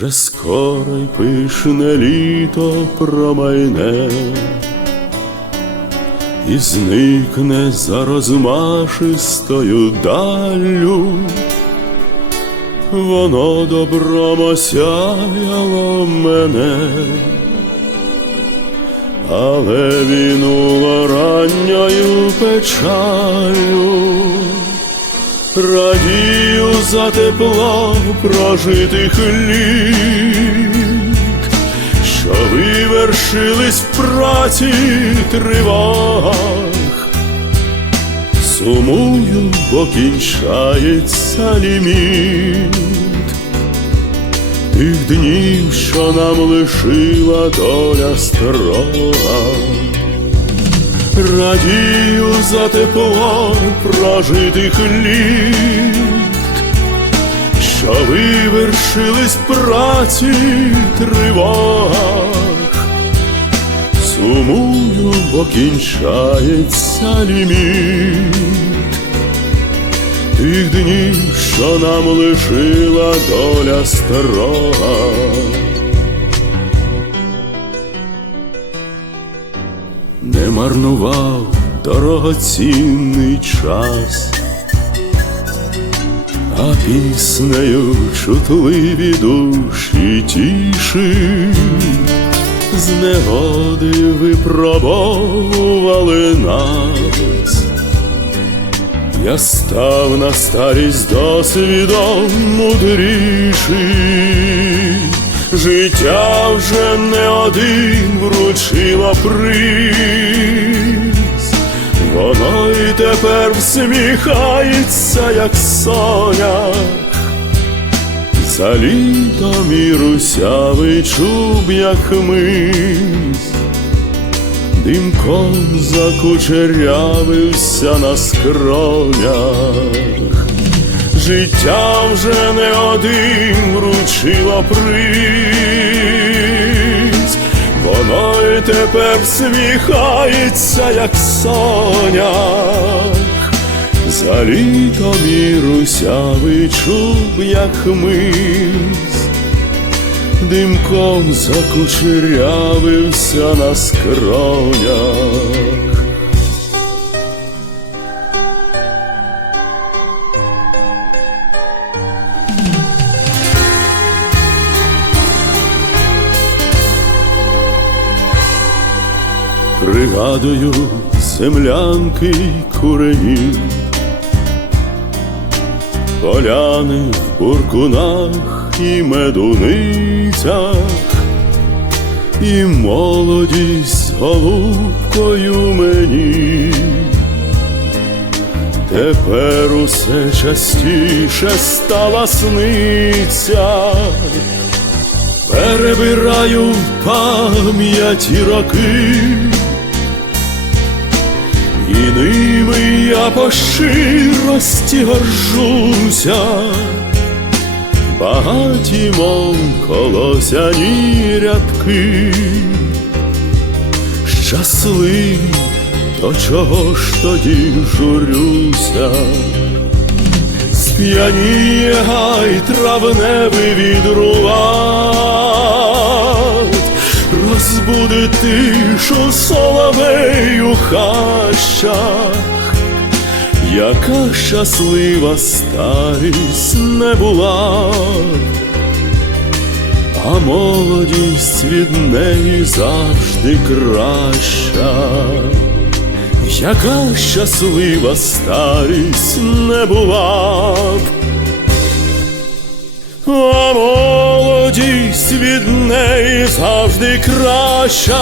вже скоро й пишне літо промайне, і зникне за розмашистою даллю, воно добром осяяло мене, але вінуло ранньою печалю. Радію за тепло прожитих літ, що вивершились в праці тривог. Сумую, бо кінчається ліміт тих днів, що нам лишила доля строга. Радію за тепло прожитих літ, вивершились в праці тривог. Сумую, бо кінчається ліміт тих днів, що нам лишила доля строга. не марнував дорогоцінний час, а піснею чутливі душі тішив, з негоди випробовували нас. Я став на старість досвідом мудріший, життя вже не один вручило приз, тепер всміхається, як соня. За літом і русявий чуб, як хмиз, димком закучерявився на скронях. Життя вже не один вручило приз, воно й тепер всміхається, як сонях. За літом і чуб, як хмиз, димком закучерявився на скронях. Пригадую землянки й курені, поляни в буркунах і медуницях, і молодість голубкою мені. Тепер усе частіше стала сниться, перебираю в пам'яті роки, ними я по щирості горжуся, багаті, мов колосяні рядки, щасливі, то чого ж тоді журюся? Сп'яніє гай травневий відрувать, розбуде тишу соловей у хащах, яка щаслива старість не була, а молодість від неї завжди краща. Яка щаслива старість не була б, молодість від неї завжди краща.